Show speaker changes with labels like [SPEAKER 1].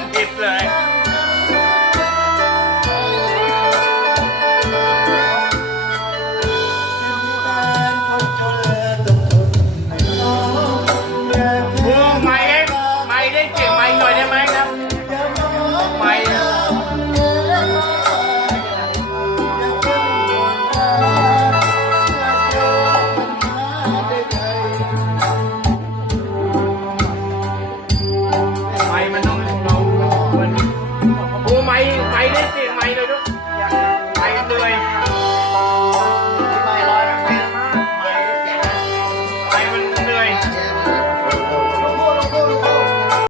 [SPEAKER 1] It's deep.